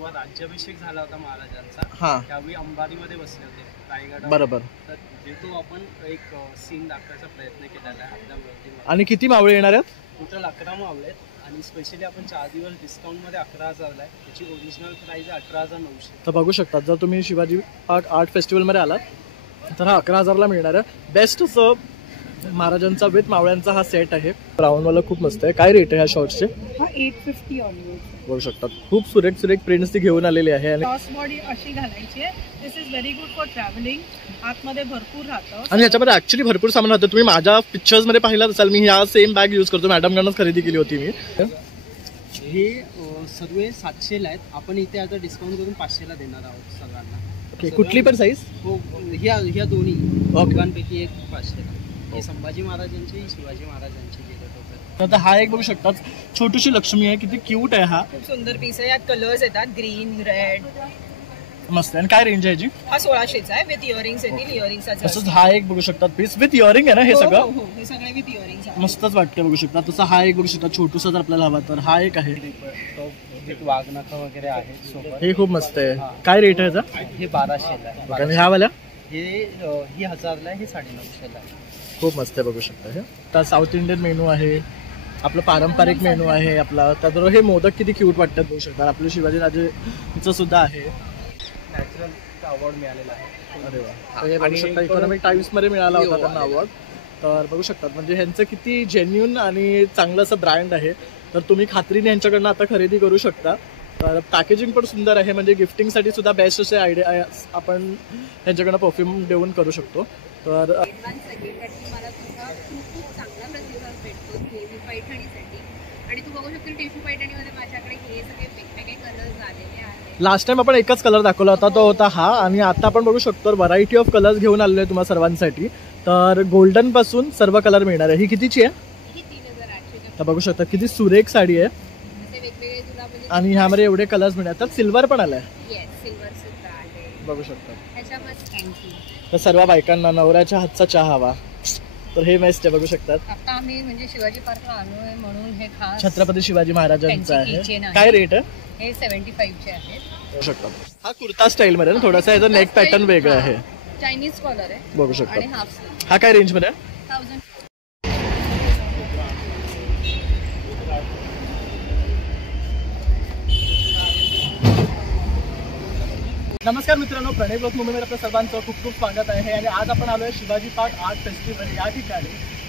जेव्हा राज्याभिषेक झाला होता महाराजांचा, त्यावेळी अंबारीमध्ये बसले होते रायगड, बरोबर. तर तो आपण एक सीन दाखवायचा प्रयत्न केलेला आहे आपल्या मूर्तीमध्ये. आणि किती मावळे येणार आहेत? टोटल 11 मावळे आहेत. आणि स्पेशली आपण 4 दिवस डिस्काउंटमध्ये 11,000ला आहे. त्याची ओरिजिनल प्राइस आहे 18,900. तर बघू शकता, जर तुम्ही शिवाजी पार्क आर्ट फेस्टिवलमध्ये आलात तर हा 11,000ला मिळणार आहे. बेस्ट असं महाराजांचा विथ मावळ्यांचा हा सेट आहे. ब्राऊनवाला खूप मस्त आहे. काय रेट आहे ह्या शॉर्ट्सचे? हा 850 ऑनवर्ड. बघू शकता खूप सुरेख सुरेख प्रिंट्स ती घेऊन आलेली आहे. आणि क्रॉस बॉडी अशी घालायची आहे. This is very good for travelling. आतमध्ये भरपूर राहतं आणि याच्यामध्ये ऍक्च्युली भरपूर सामान राहतं. तुम्ही माझ्या पिक्चर्स मध्ये पाहिलं असाल, मी ह्या सेम बॅग यूज करतो. मॅडमकडूनच खरेदी केली होती मी. हे सर्व 700ला आहेत. आपण इथे आता डिस्काउंट करून 500ला देणार आहोत सर्वांना. ओके, कुठली पण साईज? हो, ह्या दोन्ही दोघांपैकी एक 500ला. हे संभाजी महाराजांची, शिवाजी महाराजांची केलेलं होतं. आता हा एक बघू शकता, छोटीशी लक्ष्मी आहे. किती क्यूट आहे. हा खूप सुंदर पीस आहे. यात कलर्स येतात, ग्रीन, रेड, मस्त. आणि काय रेंज आहे जी? हा 1600चा आहे. विथ इयरिंग्स येतील. इयरिंग्सचा तसंच हा एक बघू शकता पीस विथ इयरिंग आहे ना हे सगळं? हो, हे सगळे विथ इयरिंग्स आहे. मस्तच वाटतं बघू शकता. तसं हा एक बघू शकता छोटूसा जर आपल्याला हवा तर हा एक आहे. वाघनख वगैरे आहे. हे खूप मस्त आहे. काय रेट आहे याचा? हे 1200ला आहे. आणि हा वाला? ही 1000ला आहे. हे 950ला आहे. खूप मस्त आहे बघू शकता. हे तर साऊथ इंडियन मेनू आहे, आपलं पारंपरिक मेनू आहे आपला. त्याबरोबर हे मोदक किती क्यूट वाटतात बघू शकता. आपलं शिवाजी राजेचं सुद्धा आहे. नॅचरल अवॉर्ड मिळालेला आहे. अरे वा. हे बघू शकता इकॉनॉमिक टाइम्समध्ये मिळाला होता त्यांना अवॉर्ड. तर बघू शकतात म्हणजे ह्यांचं किती जेन्युन आणि चांगलं असं ब्रँड आहे. तर तुम्ही खात्रीने यांच्याकडनं आता खरेदी करू शकता. तर पॅकेजिंग पण सुंदर आहे. म्हणजे गिफ्टिंगसाठी सुद्धा बेस्ट असे आयडिया आपण यांच्याकडनं परफ्यूम देऊन करू शकतो. तर लास्ट टाइम आपण एकच कलर दाखवला होता, तो होता हा. आणि आता आपण बघू शकतो व्हरायटी ऑफ कलर्स घेऊन आलेले आहे तुम्हा सर्वांसाठी. तर गोल्डन पासून सर्व कलर मिळणार आहे. ही कितीची आहे? तर बघू शकता किती सुरेख साडी आहे. आणि ह्यामध्ये एवढे कलर्स मिळणार. तर सिल्वर पण आलाय बघू शकता. तर सर्व बायकांना नवऱ्याच्या हातचा चहा हवा तर हे बेस्ट आहे बघू शकतात. आता आम्ही म्हणजे शिवाजी पार्कला आलोय म्हणून हे खास छत्रपती शिवाजी महाराजांचं आहे. काय रेट आहे? हे 75 चे आहे. बघू शकता. हा कुर्ता स्टाईल मध्ये ना, थोडासा याचा नेक पॅटर्न वेगळा आहे. चायनीज कॉलर आहे बघू शकता. आणि हाफ स्लीव. हा काय रेंज मध्ये आहे? 1000. नमस्कार मित्रांनो, प्रणय ब्लॉग मुंबईमध्ये आपल्या सर्वांचं खूप खूप स्वागत आहे. आणि आज आपण आलो आहे शिवाजी पार्क आर्ट फेस्टिवल या ठिकाणी.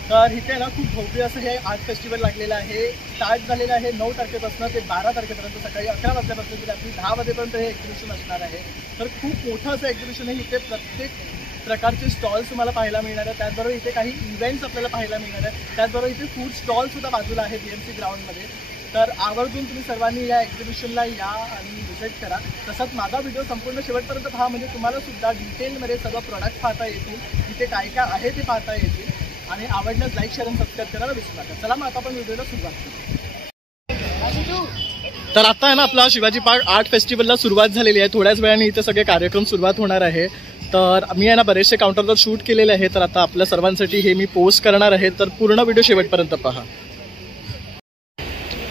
तर इथे ना खूप भव्य असं हे आर्ट फेस्टिवल लागलेलं आहे. स्टार्ट झालेलं आहे 9 तारखेपासून ते 12 तारखेपर्यंत. सकाळी 11 वाजल्यापासून ते रात्री 10 वाजेपर्यंत हे एक्झिबिशन असणार आहे. तर खूप मोठं असं एक्झिबिशन आहे. इथे प्रत्येक प्रकारचे स्टॉल्स तुम्हाला पाहायला मिळणार आहे. त्याचबरोबर इथे काही इव्हेंट्स आपल्याला पाहायला मिळणार आहे. त्याचबरोबर इथे फूड स्टॉल सुद्धा बाजूला आहे BMC ग्राउंडमध्ये. तर आवर्जून तुम्ही सर्वांनी या एक्झिबिशनला या आणि व्हिजिट करा. तसंच माझा व्हिडिओ संपूर्ण शेवटपर्यंत पहा, म्हणजे तुम्हाला सुद्धा डिटेलमध्ये सगळं प्रोडक्ट पाहता येतील, तिथे काय काय आहे ते पाहता येतील. आणि आवडल्यास लाईक, शेअर आणि सबस्क्राईब करायला विसरू नका. चला मग आता आपण व्हिडिओला सुरुवात करू. तर आता आहे ना आपला शिवाजी पार्क आर्ट फेस्टिवलला सुरुवात झालेली आहे. थोड्याच वेळाने इथे सगळे कार्यक्रम सुरुवात होणार आहे. तर मी आहे ना बरेचसे काउंटरवर शूट केलेले आहे. तर आता आपल्या सर्वांसाठी हे मी पोस्ट करणार आहे. तर पूर्ण व्हिडिओ शेवटपर्यंत पहा.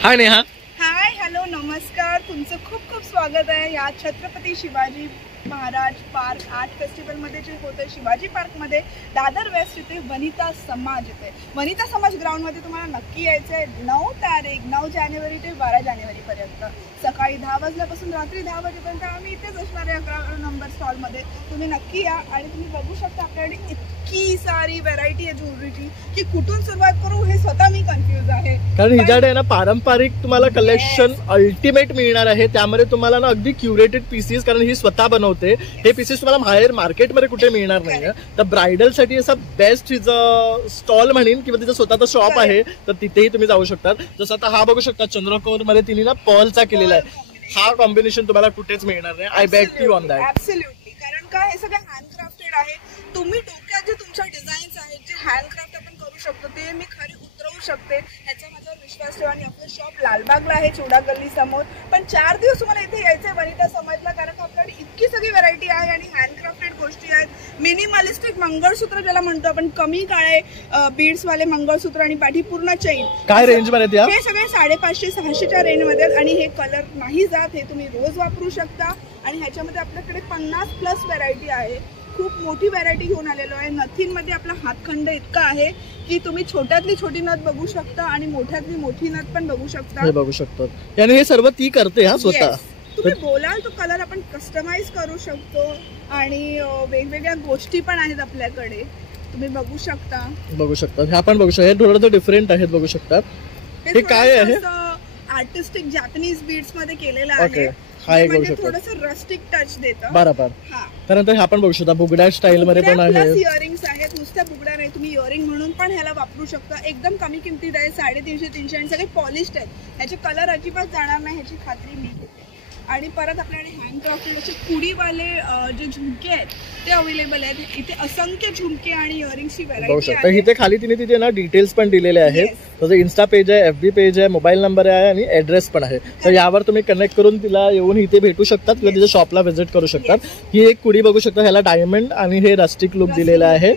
हाय नेहा. हाय, हॅलो, नमस्कार. तुमचं खूप खूप स्वागत आहे या छत्रपती शिवाजी महाराज पार्क आर्ट फेस्टिवलमध्ये जे होतं शिवाजी पार्कमध्ये दादर वेस्ट इथे वनिता समाज येते. वनिता समाज ग्राउंडमध्ये तुम्हाला नक्की यायचं आहे. 9 जानेवारी ते 12 जानेवारीपर्यंत सकाळी 10 वाजल्यापासून रात्री 10 वाजेपर्यंत आम्ही इथेच असणार आहे 11 नंबर स्टॉलमध्ये. तुम्ही नक्की या. आणि तुम्ही बघू शकता आपल्याकडे इतकी सारी व्हरायटी आहे ज्वेलरीची की कुठून सुरुवात करू हे स्वतः मी कन्फ्युज आहे. कारण हिच्याकडे ना पारंपरिक तुम्हाला कलेक्शन अल्टिमेट मिळणार आहे. त्यामध्ये तुम्हाला ना अगदी क्युरेटेड पीसेस, कारण ही स्वतः बनवते, हे पीसेस तुम्हाला बाहेर मार्केटमध्ये कुठे मिळणार नाही. तर ब्रायडल साठी असा बेस्ट हिचं स्टॉल म्हणेन किंवा तिचं स्वतःचं शॉप आहे. तर तिथेही तुम्ही जाऊ शकता. जसं आता हा बघू शकता चंद्रकोर मध्ये तिने ना पर्लचा केलेला आहे. हा कॉम्बिनेशन तुम्हाला कुठेच मिळणार नाही. I back you on that. Absolutely. कारण का हे सगळं हँडक्राफ्टेड आहे. तुम्ही डोक्यात जे तुमच्या डिझाईन्स आहेत, जे हँडक्राफ्ट आपण करू शकतो, ते मी खरे उतरवू शकते ह्याचा माझ्यावर विश्वास ठेवा. आणि आपलं शॉप लालबागला आहे, चोडा गल्ली समोर. पण 4 दिवस तुम्हाला इथे यायचंय वनिता समाजला, कारण आपल्याकडे इतकी सगळी व्हरायटी आहे आणि हँडक्राफ्टेड गोष्टी आहेत. मिनिमलिस्टिक मंगळसूत्र ज्याला म्हणतो आपण, कमी काळे बीड्स वाले मंगळसूत्र आणि पाठी पूर्ण चेन. काय रेंज मध्ये त्या? हे सगळे 550-600च्या रेंज मध्ये आहेत आणि हे कलर नाही जात, हे तुम्ही रोज वापरू शकता. आणि ह्याच्यामध्ये आपल्याकडे 50+ व्हरायटी आहे. खूप मोठी व्हरायटी घेऊन आलेलो आहे. नथींमध्ये आपला हातखंड इतका आहे की तुम्ही छोट्यातली छोटी नथ बघू शकता आणि मोठ्यातली मोठी नथ पण बघू शकता. हे बघू शकतात याने हे सर्व ती करते हा स्वतः. तुम्ही बोलाल तो कलर आपण कस्टमाइज करू शकतो आणि वेगवेगळ्या गोष्टी पण आहेत आपल्याकडे, तुम्ही बघू शकता. हे आपण बघू शकता. हे थोडं डिफरंट आहेत, बघू शकतात. हे काय आहे? आर्टिस्टिक जॅपनीज बीड्स मध्ये केलेलं आहे. म्हणजे थोडंसं रस्टिक टच देतं. बरोबर. त्यानंतर हे आपण बघू शकता बुगड्या स्टाईल मध्ये पण आहे. इयरिंग्स आहेत, नुसत्या बुगड्या नाही, तुम्ही इयरिंग म्हणून पण ह्याला वापरू शकता. एकदम कमी किमतीत आहे, 350-300 आणि सगळे पॉलिश्ड आहेत. ह्याचे कलर अजिबात जाणार नाही ह्याची खात्री मी घेते. आणि परत आपल्याकडे हँडक्राफ्ट असे कुडीवाले जे झुमके आहेत ते अवेलेबल आहेत. इथे असंख्य झुमके आणि इयरिंग्सची व्हरायटी आहे. इथे खाली तिथे ना डिटेल्स पण दिलेले आहेत. त्याचं इन्स्टा पेज आहे, FB पेज आहे, मोबाईल नंबर आहे आणि ऍड्रेस पण आहे. तर यावर तुम्ही कनेक्ट करून तिला येऊन इथे भेटू शकतात किंवा तिच्या शॉपला व्हिजिट करू शकतात. ही एक कुडी बघू शकता, ह्याला डायमंड आणि हे रस्टिक लुक दिलेला आहे.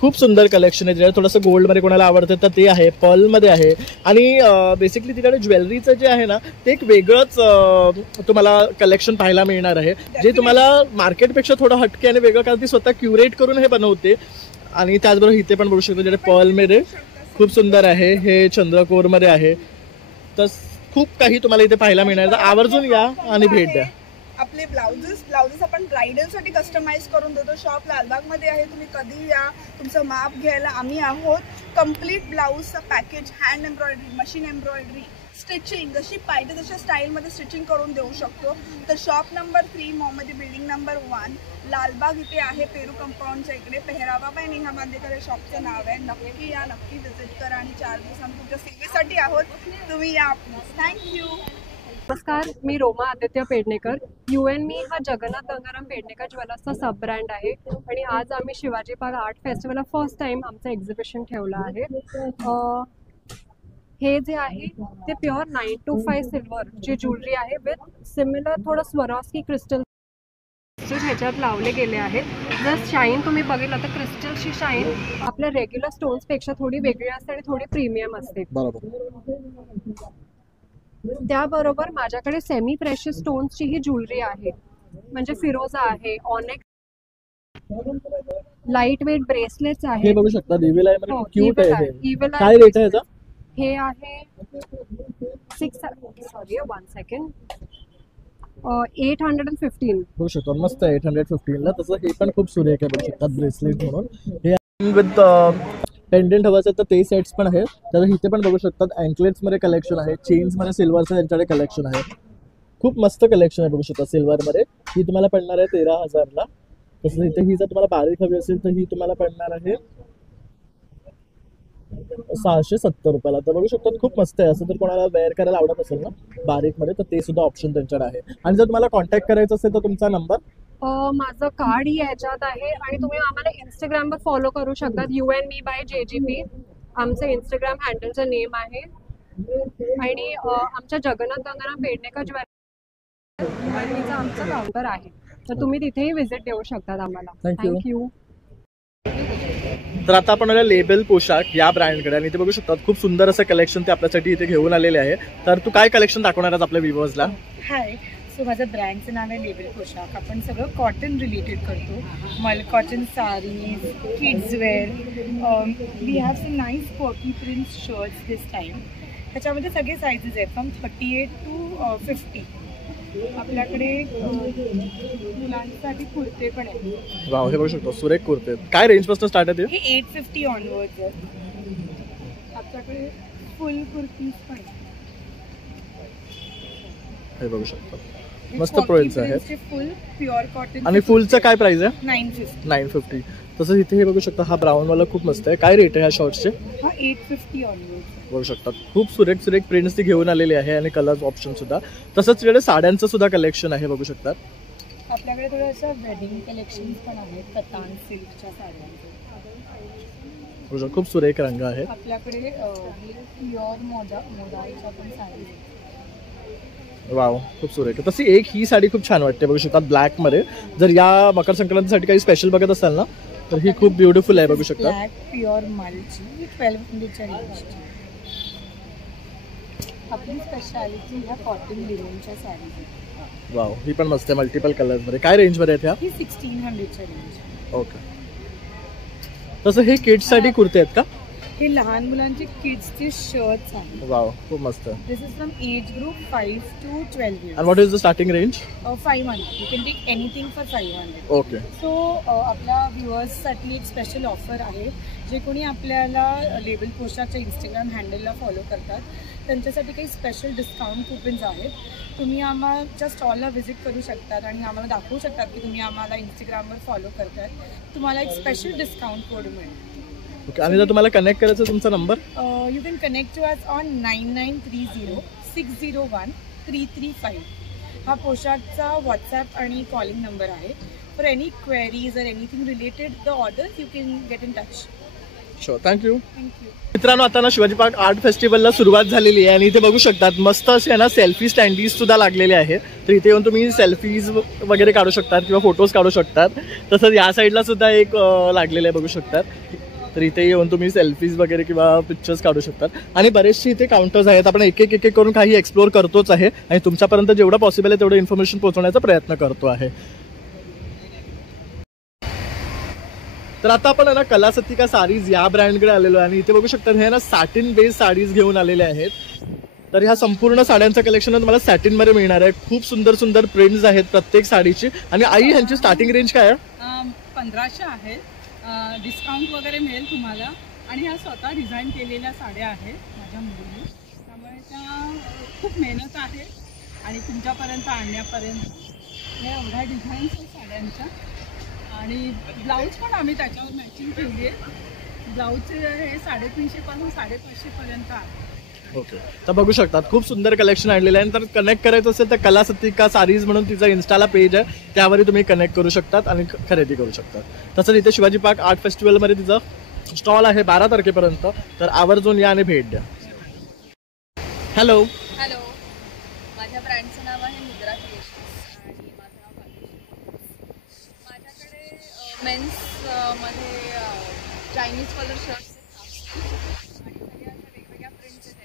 खूप सुंदर कलेक्शन आहे. ज्याला थोडंसं गोल्ड मध्ये कोणाला आवडतं तर ते आहे, पर्ल मध्ये आहे. आणि बेसिकली तिकडे ज्वेलरीचं जे आहे ना ते एक वेगळंच तुम्हाला कलेक्शन पाहायला मिळणार आहे, जे तुम्हाला मार्केटपेक्षा थोडं हटके आणि वेगळं, कारण ती स्वतः क्युरेट करून हे बनवते. आणि त्याचबरोबर इथे पण बघू शकतो, ज्याने पर्ल मध्ये खूप सुंदर आहे. हे चंद्रकोर मध्ये आहे. तर खूप काही तुम्हाला इथे पाहायला मिळणार. तर आवर्जून या आणि भेट द्या. आपले ब्लाउजेस आपण ब्रायडल साठी कस्टमाइज करून देतो. शॉप लालबाग मध्ये आहे, तुम्ही कधी या, तुमचं माप घ्यायला आम्ही आहोत. कम्प्लीट ब्लाउजचं package, hand embroidery, machine embroidery, stitching, जशी पाहिजे तशा स्टाईलमध्ये स्टिचिंग करून देऊ शकतो. तर shop number 3 Mohammedi building number 1 Lalbaug इथे आहे, पेरू कंपाऊंडच्या इकडे. पेहरावा बाय नेहा बांदेकर हे शॉपचं नाव आहे. नक्की या, नक्की व्हिजिट करा आणि 4 दिवस आम्ही तुमच्या सेवेसाठी आहोत. तुम्ही या. थँक्यू. नमस्कार, मी रोमा आदित्य पेडणेकर. UNME हा जगन्नाथ गंगाराम पेडणेकर ज्वेलर्सचा सब ब्रँड आहे आणि आज आम्ही शिवाजी पार्क आर्ट फेस्टिवलला फर्स्ट टाइम आमचं एक्झिबिशन ठेवलं आहे. हे जे आहे ते प्युअर 925 सिल्वर ची ज्वेलरी आहे विथ सिमिलर थोडं स्वरॉस्की क्रिस्टल ह्याच्यात लावले गेले आहेत. जर शाईन तुम्ही बघितलं तर क्रिस्टलची शाईन आपल्या रेग्युलर स्टोन्सपेक्षा थोडी वेगळी असते आणि थोडी प्रीमियम असते. त्याबरोबर माझ्याकडे सेमी प्रेशियस स्टोन्सची ही ज्वेलरी आहे, म्हणजे फिरोजा आहे, ऑनेक्स, लाईट वेट ब्रेसलेट्स आहे. हे बघू शकता, इव्हिल आहे म्हणजे क्यूट आहे. इव्हिल काय रेट आहे याचा? हे आहे 815. बघू शकतो, मस्त आहे 815 ला. तसं हे पण खूप सुरेख आहे, बघू शकता ब्रेसलेट म्हणून. हे विथ पेंडेंट हवं असेल तर ते सेट्स पण आहेत. तर इथे पण बघू शकतात अँकलेट्स मध्ये कलेक्शन आहे, चेन्स मध्ये सिल्वरचं त्यांच्याकडे कलेक्शन आहे. खूप मस्त कलेक्शन आहे, बघू शकता सिल्वर मध्ये. ही तुम्हाला पडणार आहे 13,000 ला. तसं इथे ही जर तुम्हाला बारीक हवी असेल तर ही तुम्हाला पडणार आहे 670 रुपयाला. तर बघू शकतात खूप मस्त आहे. असं जर कोणाला वेअर करायला आवडत असेल ना बारीक मध्ये तर ते सुद्धा ऑप्शन त्यांच्याकडे आहे. आणि जर तुम्हाला कॉन्टॅक्ट करायचं असेल तर तुमचा नंबर, माझं कार्ड ही याच्यात आहे आणि तुम्ही आम्हाला इंस्टाग्रामवर फॉलो करू शकतात. UNME by JGP आमचं इंस्टाग्राम हँडलचं नेम आहे. आणि आमच्या जगन्नाथ गंगाराम पेडणेकर ज्वेलरीचं आमचं काउंटर आहे, तर तुम्ही तिथेही व्हिजिट देऊ शकतात आम्हाला. थँक्यू. तर आता आपण लेबल पोशाख या ब्रँडकडे, आणि इथे बघू शकतात खूप सुंदर असं कलेक्शन ते आपल्यासाठी इथे घेऊन आलेले आहे. तर तू काय कलेक्शन दाखवणार आहेस आपल्या व्ह्युअर्सला? हाय, सो माझं ब्रँडचं नाव आहे लेबल पोशाख. आपण सगळं कॉटन रिलेटेड करतो. मल cotton saris, kids wear. We have some nice perky print shirts this time. त्याच्यामध्ये सगळे सायझेस आहेत, फ्रॉम 38 to 50. आपल्याकडे मुलांसाठी कुर्ते पण आहेत. वाव, हे बघू शकतो सुरेख कुर्ते. काय रेंज पासून स्टार्ट आहे? हे 850 ऑनवर्ड्स आहेत. आपल्याकडे फुल कुर्तीज पण आहेत. हे बघू शकतो मस्त प्रिंट्स आहेत. फुल प्युअर कॉटन. आणि फुलचं काय प्राइस आहे? 950. तसंच इथे हे बघू शकता, हा ब्राऊन वाला खूप मस्त आहे. काय रेट आहे ह्या शॉर्ट्सचे? हा 850 ऑनवर्ड्स. बघू शकतात खूप सुरेख प्रिंट्स ती घेऊन आलेली आहे आणि कलर ऑप्शन सुद्धा. तसंच तिकडे साड्यांचं सुद्धा कलेक्शन आहे, बघू शकतात. आपल्याकडे थोडंसं वेडिंग कलेक्शन पण आहेत, कतान सिल्कच्या साड्यांचे. खूप सुरेख रंग आहेत. आपल्याकडे प्युअर मोडाईच्या पण साडी. वाव, खूप सुरेख. तशी एक ही साडी खूप छान वाटते बघू शकता ब्लॅक मध्ये. जर या मकर संक्रांतीसाठी काही स्पेशल बघत असाल ना तर ही खूप ब्युटिफुल आहे बघू शकता. ब्लॅक प्युअर मलची 1200च्या रेंजची. आपली स्पेशालिटी ह्या कॉटन लिननच्या साडीज. वाव, ही पण मस्त आहे मल्टिपल कलर्स मध्ये. काय रेंज मध्ये आहेत ह्या? ही 1600च्या रेंज. ओके. तसं हे किड्स साठी कुर्ते आहेत का? हे लहान मुलांचे किड्सचे शर्ट्स आहेत. वाव, खूप मस्त. This is from age group 5 to 12 years. And what is the starting range? 500. You can take anything for 500. Okay. So आपल्या व्ह्युअर्ससाठी एक स्पेशल ऑफर आहे. जे कोणी आपल्याला लेबल पोस्टाच्या इंस्टाग्राम हँडलला फॉलो करतात त्यांच्यासाठी काही स्पेशल डिस्काउंट कुपन्स आहेत. तुम्ही आम्हाला स्टॉलला व्हिजिट करू शकतात आणि आम्हाला दाखवू शकतात की तुम्ही आम्हाला इंस्टाग्रामवर फॉलो करतात. तुम्हाला एक स्पेशल डिस्काउंट कोड मिळेल. ओके. आणि जर तुम्हाला कनेक्ट करायचं तुमचा number? You can connect to us on 9930601335. हा पोशाखचा व्हॉट्सॲप आणि कॉलिंग नंबर आहे. फॉर एनी क्वेरीज और anything related the orders you can get in touch. Sure. Thank you. Thank you. मित्रांनो, आता ना शिवाजी पार्क आर्ट फेस्टिवलला सुरुवात झालेली आहे आणि इथे बघू शकतात मस्त असे ना सेल्फी स्टँडीज सुद्धा लागलेले आहे. तर इथे येऊन तुम्ही सेल्फीज वगैरे काढू शकतात किंवा फोटोज काढू शकतात. तसंच या साईडला सुद्धा एक लागलेलं आहे बघू शकतात. तर इथे येऊन तुम्ही सेल्फीज वगैरे किंवा पिक्चर्स काढू शकतात. आणि बरेचसे इथे काउंटर्स आहेत. आपण एक एक करून काही एक्सप्लोर करतोच आहे आणि तुमच्यापर्यंत जेवढं पॉसिबल आहे तेवढं इन्फॉर्मेशन पोहोचवण्याचा प्रयत्न करतो आहे. तर आता आपण ना कलासतिका साडीज या ब्रँडकडे आलेलो आहे आणि इथे बघू शकता हे ना सॅटिन बेस्ड साडीज घेऊन आलेले आहेत. तर ह्या संपूर्ण साड्यांचं कलेक्शन तुम्हाला सॅटिन मध्ये मिळणार आहे. खूप सुंदर सुंदर प्रिंट्स आहेत प्रत्येक साडीची. आणि आई, ह्यांची स्टार्टिंग रेंज काय आहे? 1500 आहे. डिस्काउंट वगैरे मिळेल तुम्हाला. आणि ह्या स्वतः डिझाईन केलेल्या साड्या आहेत माझ्या मुलीने. त्यामुळे त्या खूप मेहनत आहे आणि तुमच्यापर्यंत आणण्यापर्यंत ह्या एवढ्या डिझाईन्स आहेत साड्यांच्या. आणि ब्लाऊज पण आम्ही त्याच्यावर मॅचिंग केली आहे. ब्लाऊजचे हे 350 पासून 550 पर्यंत आहे. ओके. तर बघू शकतात खूप सुंदर कलेक्शन आणलेलं आहे. तर कनेक्ट करायचं असेल तर कलासतिका साडीज म्हणून तिचा इन्स्टाला पेज आहे, त्यावर तुम्ही कनेक्ट करू शकतात आणि खरेदी करू शकतात. तसंच इथे शिवाजी पार्क आर्ट फेस्टिवलमध्ये तिचं स्टॉल आहे 12 तारखेपर्यंत. तर आवर्जून या आणि भेट द्या. हॅलो. हॅलो, माझ्या ब्रँडचं नाव आहे मुद्रा क्रिएशन्स आणि माझं नाव माझ्याकडे मेन्स मध्ये चायनीज कलर शर्ट्स आहेत आणि सगळ्या अशा वेगवेगळ्या प्रिंट्स आहेत.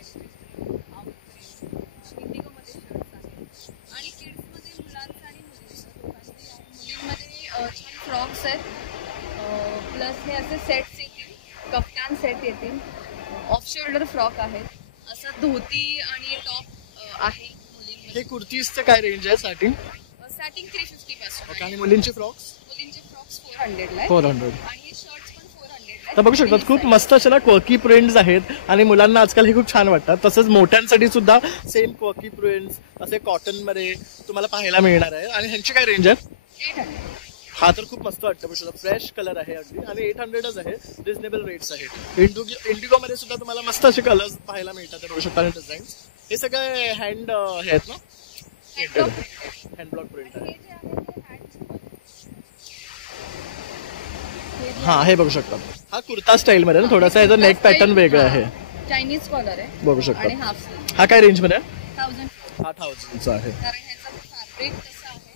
इंडिगोमध्ये शर्ट्स आहेत आणि किड्समध्ये मुलांचं आणि मुलींचं दोघांचे आहे. मुलींमध्ये छान फ्रॉक्स आहेत. प्लस हे असे सेट्स येतील, कफ्तान सेट येतील, ऑफ शोल्डर फ्रॉक आहेत, असं धोती आणि टॉप आहे मुलींमध्ये. हे कुर्तीजचं काय रेंज आहे स्टार्टिंग? स्टार्टिंग 350 पासून. आणि मुलींचे फ्रॉक्स? मुलींचे फ्रॉक्स 400 ला 400. आणि हे शर्ट्स पण 400 तर बघू शकतात खूप मस्त असे ना क्वर्की प्रिंट्स आहेत आणि मुलांना आजकाल हे खूप छान वाटतात. तसंच मोठ्यांसाठी सुद्धा सेम क्वर्की प्रिंट्स असे कॉटन मध्ये तुम्हाला पाहायला मिळणार आहे. आणि ह्यांची काय रेंज आहे? 800. हा तर खूप मस्त वाटतं बघू शकता. फ्रेश कलर आहे अगदी आणि 800च आहे. रिजनेबल रेट्स आहेत. इंडिगो मध्ये सुद्धा तुम्हाला मस्त असे कलर्स पाहायला मिळतात बघू शकता आणि डिझाईन्स. हे सगळे हँड हे आहेत ना, हँडब्लॉक प्रिंट आहे. हा, हे बघू शकता. हा कुर्ता स्टाईल मध्ये ना, थोडासा याचा नेक पॅटर्न वेगळं आहे. चायनीज कॉलर आहे बघू आणि शकता. Half slew. हा काय रेंज मध्ये आहे? 1000. हा 1000चा आहे. कारण ह्याचं फॅब्रिक कसं आहे.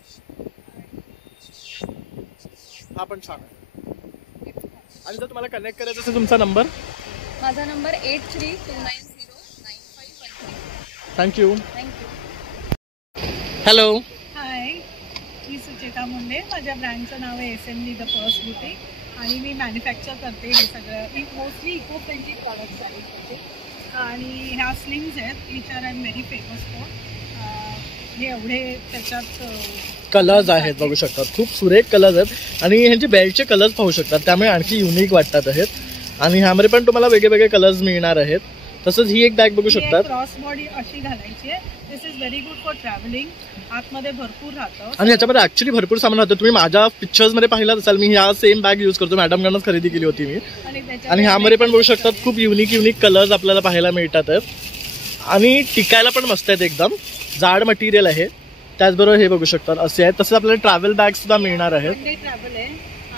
हा पण छान आहे. आणि जर तुम्हाला कनेक्ट करायचं असेल तुमचा नंबर? माझा नंबर 83290951. थँक्यू. थँक्यू. हॅलो. हाय, मी सुचेता मुंडे. माझ्या ब्रँडचं नाव आहे SMD द पर्स बुटीक आणि मी मॅन्युफॅक्चर करते हे सगळं. मी मोस्टली इको फ्रेंडली प्रॉडक्ट्स करते. आणि ह्या स्लिंग्स आहेत which are I am very famous for. हे एवढे त्याच्यात कलर्स आहेत बघू शकतात. खूप सुरेख कलर्स आहेत आणि ह्यांचे बेल्टचे कलर्स पाहू शकतात, त्यामुळे आणखी युनिक वाटतात आहेत. आणि ह्यामध्ये पण तुम्हाला वेगळे वेगळे कलर्स मिळणार आहेत. तसंच ही एक बॅग बघू शकतात. क्रॉस बॉडी अशी घालायची आहे. This is very good for travelling. आतमध्ये भरपूर राहतं आणि ह्याच्यामध्ये ऍक्च्युली भरपूर सामान राहतं. तुम्ही माझ्या पिक्चर्स मध्ये पाहिलं असाल, मी ह्या सेम बॅग यूज करतो. मॅडमकडूनच खरेदी केली होती मी. आणि ह्यामध्ये पण बघू शकतात खूप युनिक कलर्स आपल्याला पाहायला मिळतात आहेत. आणि टिकायला पण मस्त आहेत, एकदम जाड मटेरियल आहे. त्याचबरोबर हे बघू शकतात असे आहेत. तसंच आपल्याला ट्रॅव्हल बॅग सुद्धा मिळणार आहेत. ट्रॅव्हल आहे.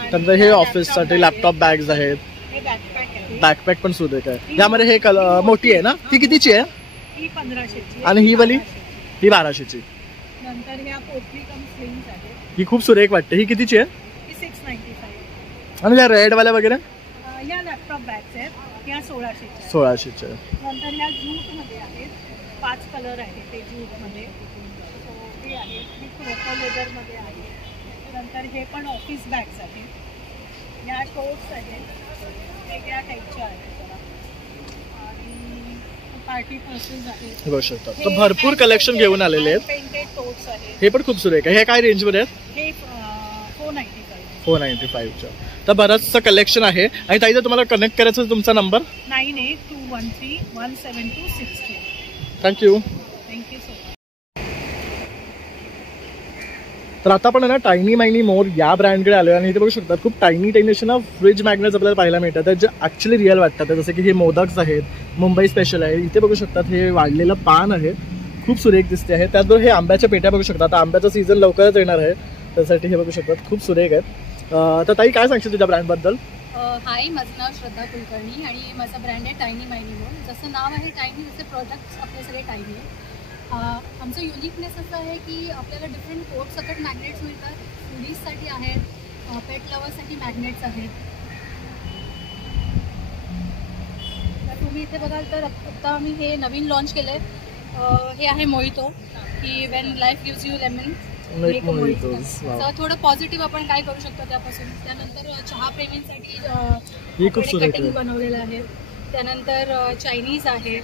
त्यानंतर हे ऑफिससाठी लॅपटॉप बॅग्स आहेत. बॅकपॅक पण सुद्धा आहे. यामध्ये हे मोठी आहे ना, ती कितीची आहे? ही 1500ची. आणि ही वाली ही 1200ची. नंतर ह्या पोटली कम स्लिंग्स आहेत. ही खूप सुरेख वाटते. ही कितीची आहे? ही 695. आणि या रेडवाल्या वगैरे ह्या लॅपटॉप बॅग्स आहेत. ह्या 1600च्या आहेत. 1600च्या. नंतर ह्या ज्यूटमध्ये आहेत. 5 कलर आहेत ते ज्यूटमध्ये. सो हे आहेत. ही क्रोको लेदरमध्ये आहे. नंतर हे पण ऑफिस बॅग्स आहेत. ह्या टोट्स आहेत. वेगळ्या टाईपच्या आहेत जरा. आणि पार्टी पर्सेस आहेत. बघू शकता. तर भरपूर कलेक्शन घेऊन आलेले आहेत. पेंटेड टोट्स आहेत. हे पण खूप सुरेख आहे. हे काय रेंजमध्ये आहेत? हे 495. 495च्या. तर बरंचसं कलेक्शन आहे. आणि ताई जर तुम्हाला कनेक्ट करायचं तुमचा number 9821317262. Thank you. Thank you so much. तर आता आपण आहे ना टायनी मायनी मोर या ब्रँडकडे आलो आणि इथे बघू शकतात खूप टायनी असे ना फ्रीज मॅग्नेट्स आपल्याला पाहायला मिळतात जे ॲक्च्युली रिअल वाटतात. जसं की हे मोदक्स आहेत, मुंबई स्पेशल आहे. इथे बघू शकतात हे वाढलेलं पान आहे, खूप सुरेख दिसते आहे. त्याचबरोबर हे आंब्याच्या पेट्या बघू शकतात. आता आंब्याचा सीझन लवकरच येणार आहे, त्यासाठी हे बघू शकतात खूप सुरेख आहेत. तर ताई काय सांगशील तुझ्या ब्रँडबद्दल? हाय, माझं नाव श्रद्धा कुलकर्णी आणि माझा ब्रँड आहे टायनी मायनी मोर. जसं नाव आहे टायनी, तसे प्रोडक्ट्स आपले सगळे टायनी आहे. आमचं युनिकनेस असं आहे की आपल्याला डिफरंट कोट सकट मॅग्नेट्स मिळतात. फुडीजसाठी आहेत, पेट लवर्ससाठी मॅग्नेट्स आहेत. तर तुम्ही इथे बघाल तर आत्ता आम्ही हे नवीन लॉन्च केलं आहे. हे आहे मोहितो, की Wien life gives you lemon. थोडं पॉझिटिव्ह आपण काय करू शकतो त्यापासून. त्यानंतर चहा प्रेमींसाठी कटिंग बनवलेलं आहे. त्यानंतर चायनीज आहे,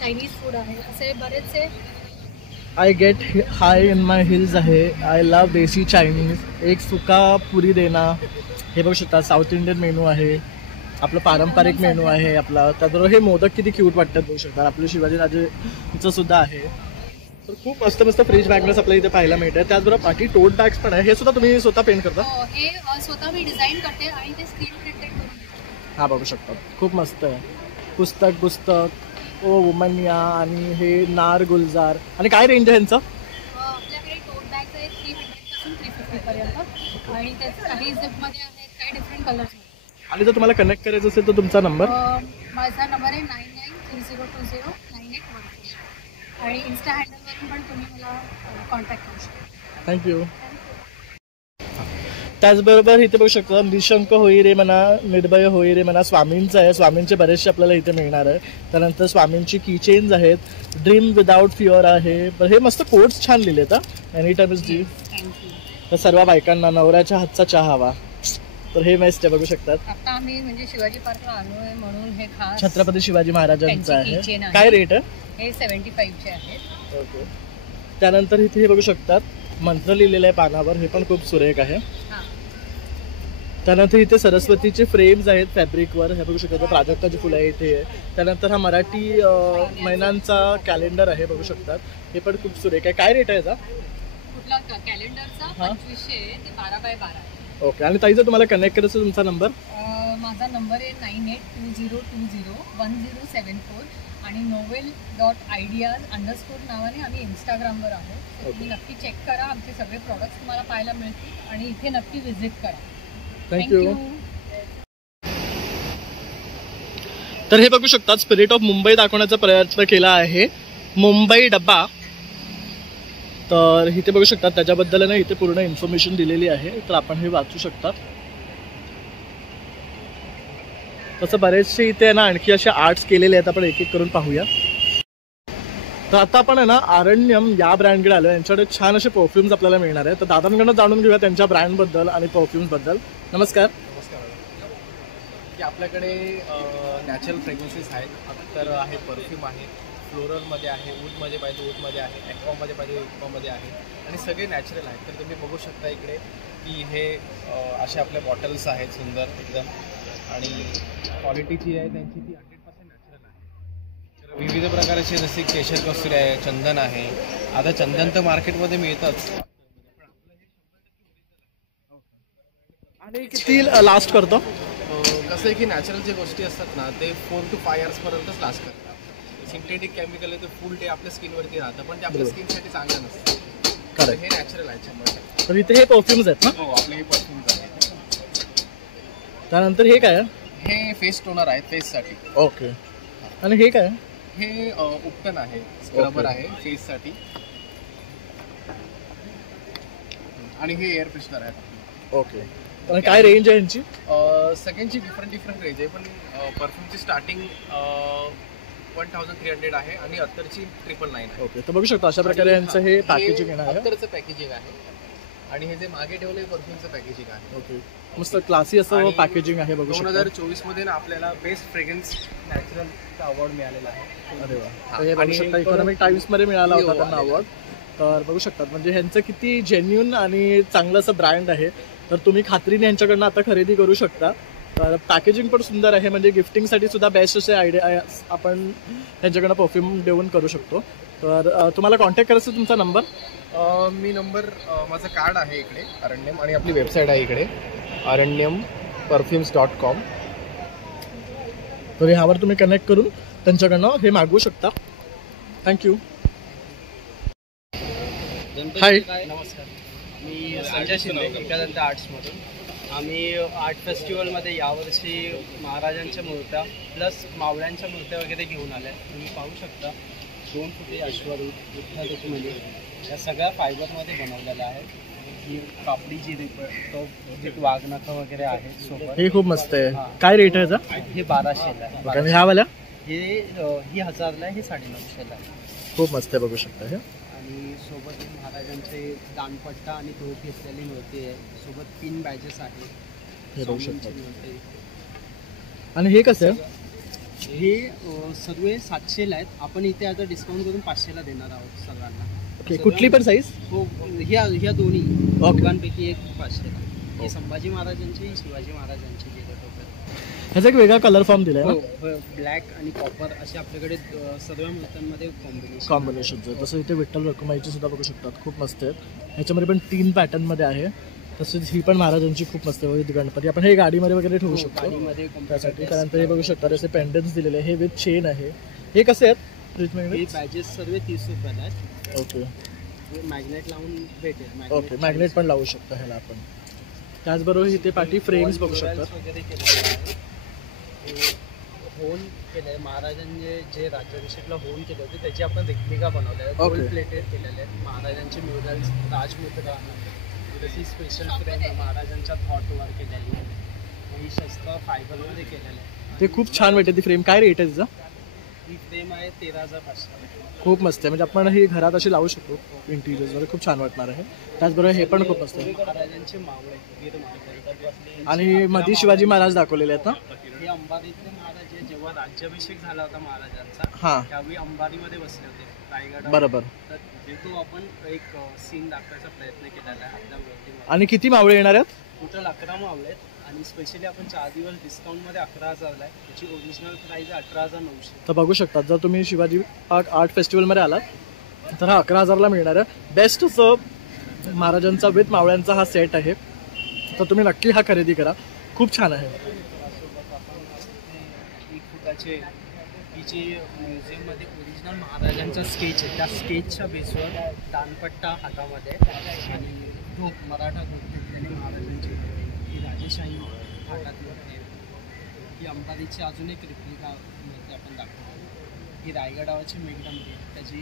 चायनीज फूड आहे, असे बरेचसे. I get high in my heels आहे. I love desi Chinese. एक सुका पुरी देना. हे बघू शकता साऊथ इंडियन मेनू आहे, आपलं पारंपरिक मेनू आहे आपला. त्याबरोबर हे मोदक किती क्यूट वाटतात बघू शकता. आपलं शिवाजीराजेचं सुद्धा आहे. तर खूप मस्त मस्त फ्रीज मॅग्नेट्स आपल्याला इथे पाहायला मिळतात. त्याचबरोबर बाकी टोट बॅग्स पण आहे. हे सुद्धा तुम्ही स्वतः पेंट करता? हे स्वतः मी डिझाईन करते आणि ते स्क्रीन प्रिंटेड करून. हा बघू शकता खूप मस्त आहे. पुस्तक ओ वुमनिया आणि हे नार गुलजार. आणि काय रेंज आहे यांचं? आपल्याकडे टोट बॅग्स आहेत 300 पासून 350 पर्यंत आणि त्याचे काही झिपमध्ये आहेत, काही डिफरंट कलर्स. आणि जर तुम्हाला कनेक्ट करायचं असेल तर तुमचा नंबर? माझा नंबर आहे 9930209814 आणि इन्स्टा हँडलवरून पण तुम्ही मला कॉन्टॅक्ट करू शकता. थँक्यू. त्याचबरोबर इथे बघू शकता निशंक होई रे म्हणा, निर्भय होई रे म्हणा, स्वामींचं आहे. स्वामींचे बरेचसे आपल्याला इथे मिळणार आहे. त्यानंतर स्वामींची कीचेन्स आहेत. ड्रीम विदाउट फिअर आहे. पण हे मस्त कोट्स छान लिहिलेत. Any time is D. तर सर्व बायकांना नवऱ्याच्या हातचा चहा हवा, तर हे बेस्ट आहे. बघू शकतात. आता आम्ही म्हणजे शिवाजी पार्कला आलो आहे म्हणून हे खास छत्रपती शिवाजी महाराजांचं आहे. काय रेट आहे? हे 75चे आहेत. ओके. त्यानंतर इथे हे बघू शकतात मंत्र लिहिलेलं आहे पानावर, हे पण खूप सुरेख आहे. त्यानंतर इथे सरस्वतीचे फ्रेम्स आहेत फॅब्रिकवर, हे बघू शकता. प्राजक्ताची फुलं आहे इथे. त्यानंतर हा मराठी महिन्यांचा कॅलेंडर आहे बघू शकतात, हे पण खूप सुरेख आहे. काय रेट आहे याचा? कुठला कॅलेंडरचा? 2500 ते 12x12. ओके. आणि ताई जर तुम्हाला कनेक्ट करायचं तुमचा नंबर? माझा नंबर आहे 9820201074 आणि novel.ideas_ नावाने आम्ही इंस्टाग्रामवर आहोत. तुम्ही नक्की चेक करा. आमचे सगळे प्रॉडक्ट्स तुम्हाला पाहायला मिळतील आणि इथे नक्की व्हिजिट करा. थँक्यू. तर हे बघू शकतात स्पिरिट ऑफ मुंबई दाखवण्याचा प्रयत्न केला आहे, मुंबई डब्बा. तर इथे बघू शकतात त्याच्याबद्दल ना इथे पूर्ण इन्फॉर्मेशन दिलेली आहे, तर आपण हे वाचू शकतात. तसं बरेचसे इथे ना आणखी असे आर्ट्स केलेले आहेत, आपण एक एक करून पाहूया. तर आता आपण आहे ना आरण्यम या ब्रँडकडे आलो. यांच्याकडे छान असे परफ्युम्स आपल्याला मिळणार आहे. तर दादांकडून जाणून घेऊया त्यांच्या ब्रँडबद्दल आणि परफ्युम्सबद्दल. नमस्कार. की आपल्याकडे नॅचरल फ्रेग्रन्सेस आहेत. तर आहे परफ्यूम आहे, फ्लोरलमध्ये आहे, वूडमध्ये पाहिजे वूडमध्ये आहे, ॲक्वामध्ये पाहिजे ॲक्वामध्ये आहे आणि सगळे नॅचरल आहेत. तर तुम्ही बघू शकता इकडे की हे असे आपल्या बॉटल्स आहेत सुंदर एकदम आणि क्वालिटीची आहे त्यांची ती 100% नॅचरल आहे. तर विविध प्रकारचे जसे केशर कस्तुरी आहे, चंदन आहे. आता चंदन तर मार्केटमध्ये मिळतंच. आणि किती लास्ट करतो? कसं आहे की नॅचरल जे गोष्टी असतात ना ते 4 to 5 yearsपर्यंतच लास्ट करतात. सिंथेटिक केमिकल आहे ते फुल डे आपल्या स्किनवरती राहतं, पण ते आपल्या स्किनसाठी चांगलं नसतं. तर हे नॅचरल आहे 100%. तर इथे हे परफ्युम्स आहेत ना? हो, आपले हे परफ्यूम्स आहेत. त्यानंतर हे काय आहे? हे फेस टोनर आहेत फेससाठी. ओके. आणि हे काय? हे उपटन आहे, स्क्रबर आहे फेससाठी. आणि हे एअर फ्रेशनर आहेत. ओके. तर काय रेंज आहे यांची? सगळ्यांची डिफरंट रेंज आहे, पण परफ्यूमची स्टार्टिंग 1300 आहे आणि अत्तरची 999 आहे. ओके. तर बघू शकता अशा प्रकारे यांचं हे पॅकेजिंग येणार आहे. अत्तरचं पॅकेजिंग आहे आणि हे जे मागे ठेवले परफ्यूमचं पॅकेजिंग आहे. ओके. मस्त क्लासी असं पॅकेजिंग आहे. बघू शकता 2024 मध्ये ना आपल्याला बेस्ट फ्रेग्रन्स नॅचरलचा अवॉर्ड मिळालेला आहे. अरे वा. तर हे बघू शकता इकॉनॉमिक टाइम्स मध्ये मिळाला होता त्यांना अवॉर्ड. तर बघू शकतात म्हणजे ह्यांचं किती जेन्युन आणि चांगलं असं ब्रँड आहे. तर तुम्ही खात्रीने यांच्याकडनं आता खरेदी करू शकता. तर पॅकेजिंग पण सुंदर आहे, म्हणजे गिफ्टिंगसाठी सुद्धा बेस्ट असे आयडिया आपण त्यांच्याकडनं परफ्यूम देऊन करू शकतो. तर तुम्हाला कॉन्टॅक्ट करायचं तुमचा नंबर? मी नंबर माझं कार्ड आहे इकडे अरण्यम आणि आपली वेबसाईट आहे इकडे aranyamperfumes.com. तर ह्यावर तुम्ही कनेक्ट करून त्यांच्याकडनं हे मागवू शकता. थँक्यू. हाय. नमस्कार, मी संजय शिंदे एकादंत आर्ट्समधून. आम्ही आर्ट फेस्टिवलमध्ये यावर्षी महाराजांच्या मूर्त्या प्लस मावळ्यांच्या मूर्त्या वगैरे घेऊन आल्या. तुम्ही पाहू शकता 2 फुटी अश्वरूप विठ्ठल मंदिर या सगळ्या फायबरमध्ये बनवलेल्या आहेत. ही कापडी जी रिप वाघनखं वगैरे आहे सोबत. हे खूप मस्त आहे. काय रेट आहे याचा? हे 1200ला आहे. आणि ह्यावाल्या? ही 1000ला आहे, हे 950ला आहे. खूप मस्त आहे. बघू शकता हे. आणि सोबत महाराजांचे दानपट्टा आणि धोप घेतलेली मूर्ती आहे. सोबत 3 बॅजेस आहेत. हे बघू शकता. मूर्ती. आणि हे कसं आहे? हे सर्व 700ला आहेत. आपण इथे आता डिस्काउंट करून 500ला देणार आहोत सर्वांना. ओके. कुठली पण साईज? हो, ह्या दोन्ही दोघांपैकी एक 500ला. हे संभाजी महाराजांचे, शिवाजी महाराजांचे जे ह्याचा एक वेगळा कलर फॉर्म दिलाय ना? ब्लॅक आणि कॉपर असे आपल्याकडे सर्व मूर्त्यांमध्ये कॉम्बिनेशन. तसं इथे विठ्ठल रखुमाईची सुद्धा बघू शकतात. खूप मस्त आहेत. ह्याच्यामध्ये पण 3 पॅटर्न मध्ये आहे. तसेच ही पण महाराजांची खूप मस्त आहे. गणपती आपण हे गाडीमध्ये वगैरे ठेवू शकतो त्यासाठी. त्यानंतर हे बघू शकता असे पेंडन्स दिलेले आहे. हे विथ चेन आहे. हे कसे आहेत? हे बॅजेस सर्व 30 रुपयाला आहेत. ओके. मॅग्नेट लावून भेटेल. ओके. मॅग्नेट पण लावू शकतो ह्याला आपण. त्याचबरोबर इथे पाठी फ्रेम्स बघू शकतात. वगैरे केलेले आहेत. होन केलंय महाराजांनी जे राज्याभिषेकला होन केले होते त्याची आपण रेप्लिका बनवले आहे. गोल्ड प्लेटेड केलेले आहेत. महाराजांचे म्युरल्स, राजमुद्रा, तशी स्पेशल फ्रेम महाराजांच्या थॉटवर केलेली आहे. ही शस्त्र फायबरमध्ये केलेलं आहे. ते खूप छान वाटते ती फ्रेम. काय रेट आहे तिचा? ही फ्रेम आहे 13,500. खूप मस्त आहे. म्हणजे आपण ही घरात अशी लावू शकतो इंटिरियर्सवर. खूप छान वाटणार आहे. त्याचबरोबर हे पण खूप मस्त आहे. महाराजांचे मावळे वीर मावळे आणि मध्ये शिवाजी महाराज दाखवलेले आहेत ना? हे अंबारीतले महाराज आहे. जेव्हा राज्याभिषेक झाला होता महाराजांचा हां, त्यावेळी अंबारीमध्ये बसले होते रायगड. बरोबर. तर तो आपण एक सीन दाखवायचा प्रयत्न केलेला आहे आपल्या मूर्तीमध्ये. आणि किती मावळे येणार आहेत? टोटल 11 मावळे आहेत. आणि स्पेशली आपण 4 दिवस डिस्काउंटमध्ये 11,000ला आहे. त्याची ओरिजिनल प्राइस आहे 18,900. तर बघू शकता जर तुम्ही शिवाजी पार्क आर्ट फेस्टिवलमध्ये आलात तर हा 11,000ला मिळणार आहे. बेस्ट असं महाराजांचा विथ मावळ्यांचा हा सेट आहे. तर तुम्ही नक्की हा खरेदी करा. खूप छान आहे. 1 फुटाचे ही जी म्युझियममध्ये ओरिजिनल महाराजांचा स्केच आहे त्या स्केचच्या बेसवर दानपट्टा हातामध्ये आणि धोप मराठा धोप घेतलेले महाराजांची ही राजेशाही थाटातली आहे. ही अंबारीची अजून एक रिप्लिका मूर्ती आपण दाखवतो. ही रायगडावरची मेघडंबरी त्याची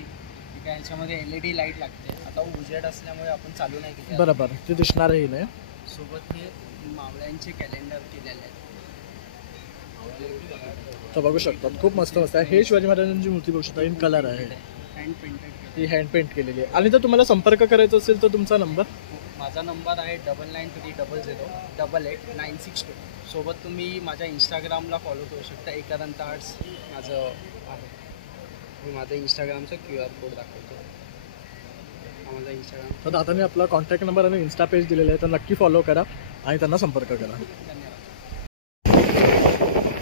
काय ह्याच्यामध्ये LED लाईट लागते. आता उजेड असल्यामुळे आपण चालू नाही केली. बरोबर. ते दिसणारही नाही. सोबत हे मावळ्यांचे कॅलेंडर केलेले आहेत. तर बघू शकतात खूप मस्त मस्त आहे. हे शिवाजी महाराजांची मूर्ती बघू शकता. इन कलर आहे. Hand painted. ती हँड पेंट केलेली आहे. आणि जर तुम्हाला संपर्क करायचा असेल तर तुमचा नंबर? माझा नंबर आहे 993000889662. सोबत तुम्ही माझ्या इंस्टाग्रामला फॉलो करू शकता. एकादंत आर्ट्स माझं आहे. मी माझा इंस्टाग्रामचा QR कोड दाखवतो. हा माझा इंस्टाग्राम. तर दादाने आपला कॉन्टॅक्ट नंबर आणि इन्स्टा पेज दिलेला आहे. तर नक्की फॉलो करा आणि त्यांना संपर्क करा.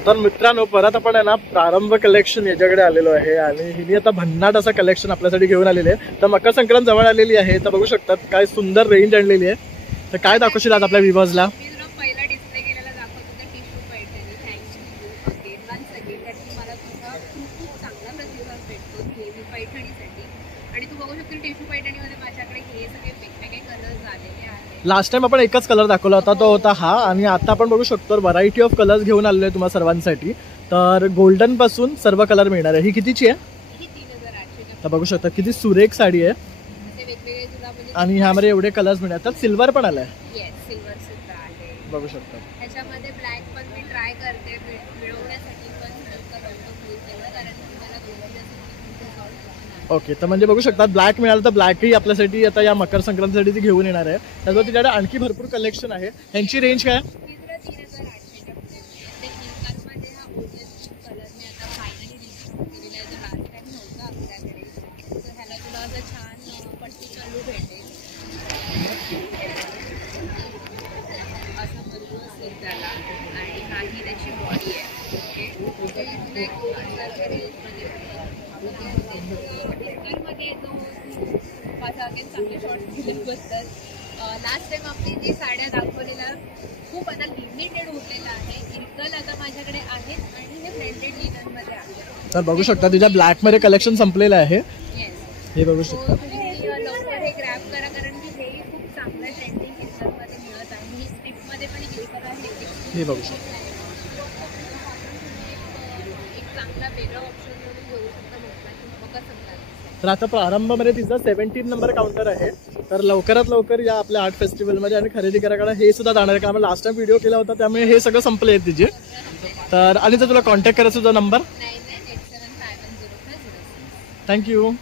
तर मित्रांनो परत आपण आहे ना प्रारंभ कलेक्शन याच्याकडे आलेलो आहे आणि हिने आता भन्नाट असा कलेक्शन आपल्यासाठी घेऊन आलेले आहे. तर मकर संक्रांत जवळ आलेली आहे. तर बघू शकतात काय सुंदर रेंज आणलेली आहे. तर काय दाखवशील आज आपल्या व्ह्युअर्सला? मी तुला पहिला डिस्प्ले केलेला दाखवतो त्या tissue Paithani. Thanks again once again त्याची मला तुझा खूप चांगला प्रतिसाद भेटतो नेहमी पैठणीसाठी. आणि तू बघू शकतो टिश्यू पैठणीमध्ये माझ्याकडे हे सगळे वेगवेगळे कलर्स आलेले आहेत. लास्ट टाइम आपण एकच कलर दाखवला होता तो होता हा. आणि आता आपण बघू शकतो व्हरायटी ऑफ कलर्स घेऊन आलेले आहे तुम्हाला सर्वांसाठी. तर गोल्डन पासून सर्व कलर मिळणार आहे. ही कितीची आहे? ही 3,800. तर बघू शकता किती सुरेख साडी आहे. असे वेगवेगळे तुला म्हणजे आणि ह्यामध्ये एवढे कलर्स मिळतात. सिल्वर पण आलाय, येस सिल्वर सुद्धा आहे. बघू शकता. ह्याच्यामध्ये ब्लॅक पण मी ट्राय करते मिळवण्यासाठी, पण नंतर होईल तेवढं, कारण मला दोन ओके, तर म्हणजे बघू शकता ब्लॅक मिळालं तर ब्लॅकही आपल्यासाठी आता या मकर संक्रांतीसाठी ती घेऊन येणार आहे. त्याचबरोबर तिच्याकडे आणखी भरपूर कलेक्शन आहे. ह्यांची रेंज काय? 3,800 ते हिलकालमध्ये हा ओरिजिनल कलर मी आता फायनली रिलीज केलेला आहे, जो लास्ट टाइम नव्हता आपल्याकडे. तर ह्याला तुला असं छान पट्टी चालू भेटेल, असं भरपूर असेल त्याला. आणि नाही त्याची बॉडी आहे. ओके, ते तुला एक 5,000च्या रेंजमध्ये हिलकालमध्ये येतो. माझा अगेन चांगले शॉर्ट्स दिल्याबद्दल. लास्ट टाइम आपली जी साड्या दाखवलेल्या खूप आता लिमिटेड उरलेलं आहे. हिलकल आता माझ्याकडे आहेत आणि हे ब्लेंडेड लिननमध्ये आहे. तर बघू शकता तिच्या ब्लॅकमध्ये कलेक्शन संपलेलं आहे. येस, हे बघू शकता. तुम्ही लवकर हे ग्रॅब करा, कारण की हे खूप चांगलं ट्रेंडिंग हिलकलमध्ये मिळत आहे. ही स्ट्रिपमध्ये पण हिलकल आहे. हे बघू शकता. एक चांगला वेगळा ऑप्शन म्हणून घेऊ शकता लोकांनी मकर संक्रांती. तर आता प्रारंभामध्ये तिचा 17 नंबर काउंटर आहे. तर लवकरात लवकर या आपल्या आर्ट फेस्टिवलमध्ये आणि खरेदी करा, कारण हे सुद्धा जाणार आहे. कारण लास्ट टाइम व्हिडिओ केला होता, त्यामुळे हे सगळं संपले आहेत तिचे. तर आणि जर तुला कॉन्टॅक्ट करायचा तुझा नंबर 99875106. थँक्यू.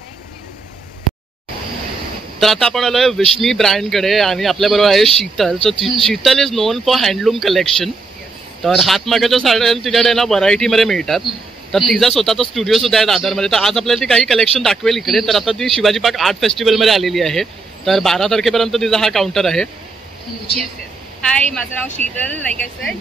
तर आता आपण आलोय विष्मी ब्रँडकडे आणि आपल्याबरोबर आहे Sheetal. So Sheetal is non for handloom collection. तर हातमागाच्या साड्या तिच्याकडे ना व्हरायटीमध्ये मिळतात. तर तिचा स्वतःचा स्टुडिओ सुद्धा आहे दादरमध्ये. तर आज आपल्याला ती काही कलेक्शन दाखवेल इकडे. तर आता ती शिवाजी पार्क आर्ट फेस्टिवलमध्ये आलेली आहे. तर 12 तारखेपर्यंत तिचा हा काउंटर आहे. हाय, माझं नाव शीतल. लाईक आय सेड,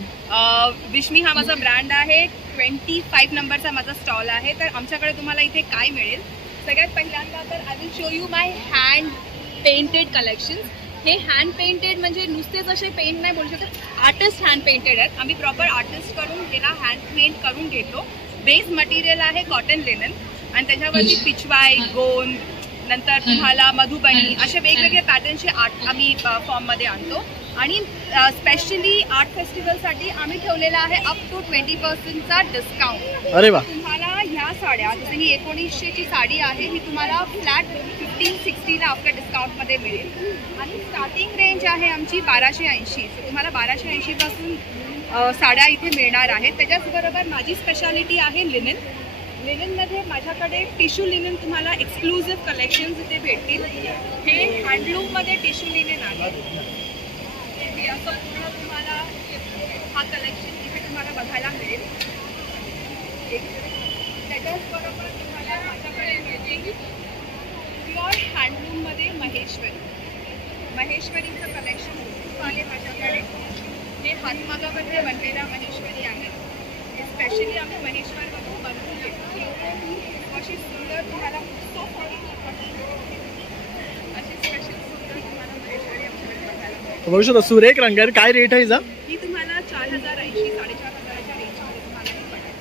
विष्मी हा माझा ब्रँड आहे. 25 नंबरचा माझा स्टॉल आहे. तर आमच्याकडे तुम्हाला इथे काय मिळेल, सगळ्यात पहिल्यांदा तर I will show you my hand painted collection. हे हँड पेंटेड म्हणजे नुसतेच असे पेंट नाही बोलू शकत, आर्टिस्ट हँड पेंटेड आहेत. आम्ही प्रॉपर आर्टिस्ट करून त्याला हँड पेंट करून घेतो. बेस मटेरियल आहे कॉटन लिनन आणि त्याच्यावरती पिचवाय, गोंद, नंतर तुम्हाला मधुबनी असे वेगवेगळे पॅटर्नचे आर्ट आम्ही फॉर्ममध्ये आणतो. आणि स्पेशली आर्ट फेस्टिवलसाठी आम्ही ठेवलेला आहे अप टू 20%चा डिस्काउंट. अरे वा. तुम्हाला ह्या साड्या, जसं ही 1900ची साडी आहे, ही तुम्हाला फ्लॅट 1560ला आफ्टर डिस्काउंटमध्ये मिळेल. आणि स्टार्टिंग रेंज आहे आमची 1280. तुम्हाला 1280 पासून साड्या इथे मिळणार आहेत. त्याच्याचबरोबर माझी स्पेशालिटी आहे लिनन. लिननमध्ये माझ्याकडे टिश्यू लिनन तुम्हाला एक्सक्लुझिव्ह कलेक्शन्स इथे भेटतील. हे हँडलूममध्ये टिश्यू लिनन आहे. हे असं पूर्ण तुम्हाला हा कलेक्शन इथे तुम्हाला बघायला मिळेल. त्याच्याचबरोबर तुम्हाला माझ्याकडे मिळतील प्युअर हँडलूममध्ये महेश्वरीचं कलेक्शन खूप आहे माझ्याकडे. हे हातमागामध्ये बनलेला महेश्वरी आहे. हे स्पेशली आम्ही महेश्वरमधून बनवून घेतो. अशी सुंदर तुम्हाला अशी स्पेशल सुंदर तुम्हाला महेश्वरी आमच्याकडे बघायला मिळेल. बघू शकता सुरेख रंग आहे. काय रेट आहे हिचा? ही तुम्हाला 4080 4,500च्या रेंजमध्ये तुम्हाला ही पडेल.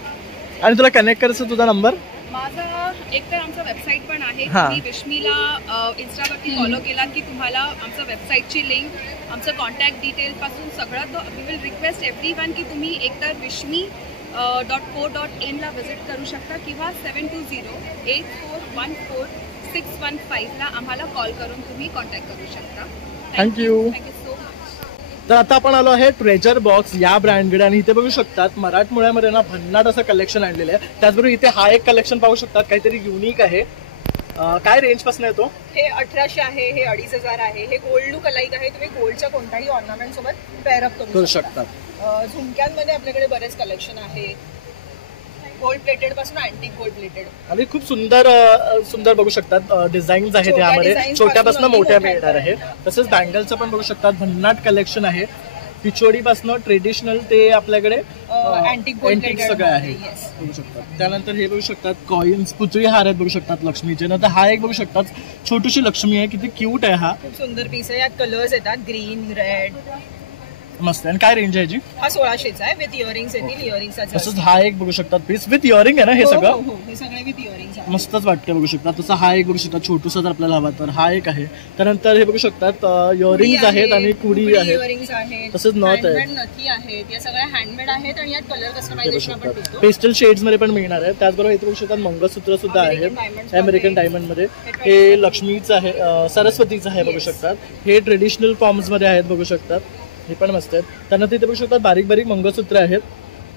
आणि तुला कनेक्ट करायचं तुझा नंबर? माझा एक तर आमचा वेबसाईट पण आहे. हां. तुम्ही विष्मीला इन्स्टावरती फॉलो केला की तुम्हाला आमचं वेबसाईटची लिंक, आमचं कॉन्टॅक्ट डिटेलपासून सगळं, तो वी विल रिक्वेस्ट एव्हरीवन की तुम्ही एकतर wishmi.co.in ला व्हिजिट करू शकता किंवा 720-8414-615ला आम्हाला कॉल करून तुम्ही कॉन्टॅक्ट करू शकता. थँक्यू. Thank you so much. तर आता आपण आलो आहे ट्रेजर बॉक्स या ब्रँडकडे आणि इथे बघू शकतात मराठमोळ्यामध्ये ना भन्नाट असं कलेक्शन आणलेलं आहे. त्याचबरोबर इथे हा एक कलेक्शन पाहू शकतात, काहीतरी युनिक आहे. काय रेंज पासून येतो? हे 1800 आहे, हे 2500 आहे. हे गोल्ड लुक अलाइक आहे. तुम्ही गोल्डच्या कोणत्याही ऑर्नामेंट सोबत पेअरअप करू शकतात. झुमक्यांमध्ये आपल्याकडे बरेच कलेक्शन आहे. गोल्ड प्लेटेड पासून अँटिक गोल्ड प्लेटेड आणि खूप सुंदर सुंदर बघू शकतात डिझाईन्स आहेत यामध्ये. छोट्यापासून मोठ्या मिळणार आहे. तसंच बँगलचं पण बघू शकतात भन्नाट कलेक्शन आहे. पिचोडी पासून ट्रेडिशनल ते आपल्याकडे अँटिक सगळं आहे बघू शकतात. त्यानंतर हे बघू शकतात कॉइन्स, पुतळी हार आहेत बघू शकतात लक्ष्मीचे. नंतर हा एक बघू शकतात छोटीशी लक्ष्मी आहे, किती क्यूट आहे. हा खूप सुंदर पीस आहे. यात कलर्स येतात ग्रीन, रेड, मस्त. आणि काय रेंज आहे याची? हा 1600चा आहे विथ इयरिंग्स येतील. इयरिंग्सचा तसंच हा एक बघू शकतात पीस विथ इयरिंग आहे ना हे सगळं? हो, हे सगळे विथ इयरिंग्स आहे. मस्तच वाटते बघू शकता. तसं हा एक बघू शकता छोटूसा जर आपल्याला हवा तर हा एक आहे. त्यानंतर हे बघू शकतात इयरिंग्स आहेत आणि कुडी आहेत. इयरिंग्स आहेत. तसंच नथ आहे. हँडमेड नथी आहेत. या सगळ्या हँडमेड आहेत आणि यात कलर कस्टमायझेशन आपण देतो. पेस्टल शेड्स मध्ये पण मिळणार आहे. त्याचबरोबर इथे बघू शकतात मंगळसूत्र सुद्धा आहेत अमेरिकन डायमंड मध्ये. हे लक्ष्मीचं आहे, सरस्वतीचं आहे बघू शकतात. हे ट्रेडिशनल फॉर्म्स मध्ये आहेत बघू शकतात. हे पण मस्त आहेत. त्यानंतर इथे बघू शकतात बारीक बारीक मंगळसूत्र आहेत.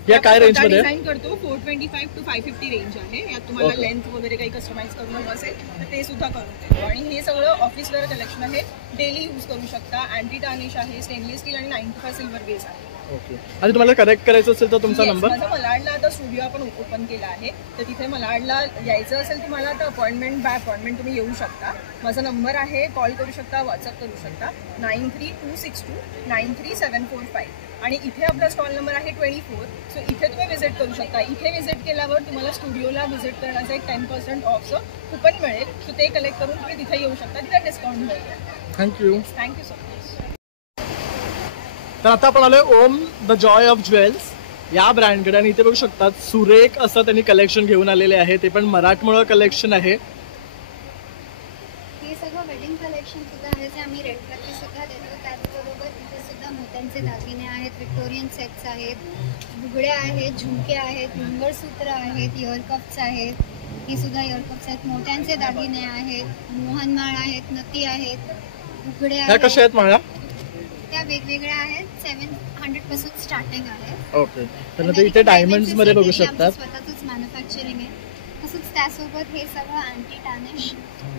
या काय रेंज मध्ये डिझाईन करतो? 425 to 550 रेंज आहे. यात तुम्हाला लेंथ वगैरे काही कस्टमाइज करून हवं असेल तर ते सुद्धा करून देतो. आणि हे सगळं ऑफिस वेअर कलेक्शन आहे. डेली यूज करू शकता. अँटी टार्निश आहे, स्टेनलेस स्टील आणि 9 to 5 सिल्वर बेस आहे. ओके. आणि तुम्हाला कनेक्ट करायचं असेल तर तुमचा नंबर? माझा मलाडला आता स्टुडिओ आपण ओपन केला आहे तर तिथे मलाडला यायचं असेल तुम्हाला तर अपॉइंटमेंट बाय अपॉइंटमेंट तुम्ही येऊ शकता. माझा नंबर आहे, कॉल करू शकता, व्हॉट्सअप करू शकता 9326293745. आणि इथे आपला स्टॉल नंबर आहे 24. सो इथे तुम्ही व्हिजिट करू शकता. इथे व्हिजिट केल्यावर तुम्हाला स्टुडिओला व्हिजिट करण्याचा एक 10% ऑफचं कुपन मिळेल. सो ते कलेक्ट करून तुम्ही तिथे येऊ शकता. तिथे डिस्काउंट मिळेल. Thank you so much. तर आता आपण आलोय ओम द जॉय ऑफ ज्वेल्स या ब्रँडकडे. आणि इथे बघू शकतात सुरेख असं त्यांनी कलेक्शन घेऊन आलेले आहे. ते पण मराठमोळं कलेक्शन आहे. हे सगळं वेडिंग कलेक्शन सुद्धा आहे जे आम्ही रेंटवरती सुद्धा देतो. त्याचबरोबर इथे सुद्धा मोत्यांचे दागिने आहेत, विक्टोरियन सेट्स आहेत, बुगड्या आहेत, झुमके आहेत, मंगळसूत्र आहेत, इयरकप्स आहेत. ही सुद्धा इयरकप्स आहेत. मोत्यांचे दागिने आहेत, मोहनमाळ आहेत, नथी आहेत, बुगड्या ह्या कशा आहेत माळा? त्या वेगवेगळ्या आहेत. 700 स्टार्टिंग आहे. ओके. त्यानंतर इथे डायमंड्स मध्ये बघू शकतात. स्वतःच मॅन्युफॅक्चरिंग आहे. तसंच त्यासोबत हे सगळं अँटी टार्निश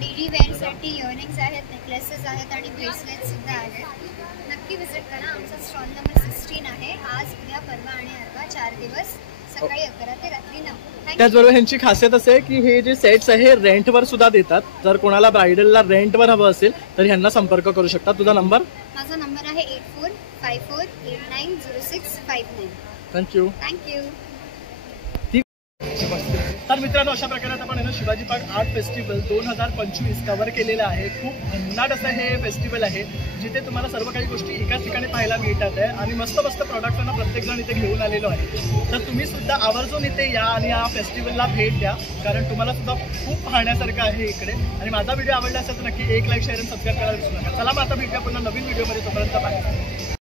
डेली वेअरसाठी इयरिंग्स आहेत, नेकलेसेस आहेत आणि ब्रेसलेट सुद्धा आहेत. नक्की व्हिजिट करा. आमचा स्टॉल नंबर 16 आहे. आज, उद्या, परवा आणि अरवा 4 दिवस सकाळी 11 ते रात्री 9. त्याचबरोबर ह्यांची खासियत असे आहे की हे जे सेट्स आहे रेंटवर सुद्धा देतात. जर कोणाला ब्रायडलला रेंटवर हवं असेल तर ह्यांना संपर्क करू शकता. तुझा नंबर? माझा नंबर आहे 8454890659. थँक्यू. तर मित्रांनो अशा प्रकारे आपण Shivaji park art festival 2025 cover केलेलं आहे. खूप भन्नाट असं हे फेस्टिवल आहे जिथे तुम्हाला सर्व काही गोष्टी एकाच ठिकाणी पाहायला मिळतात आहे. आणि मस्त मस्त प्रोडक्ट्सना प्रत्येकजण इथे घेऊन आलेलो आहे. तर तुम्ही सुद्धा आवर्जून इथे या आणि या फेस्टिवलला भेट द्या कारण तुम्हाला सुद्धा खूप पाहण्यासारखं आहे इकडे. आणि माझा व्हिडिओ आवडला असेल तर नक्की एक लाईक, शेअर आणि सबस्क्राईब करायला विसरू नका. चला मग आता भेटूया पुन्हा नवीन व्हिडिओमध्ये. तोपर्यंत बाय.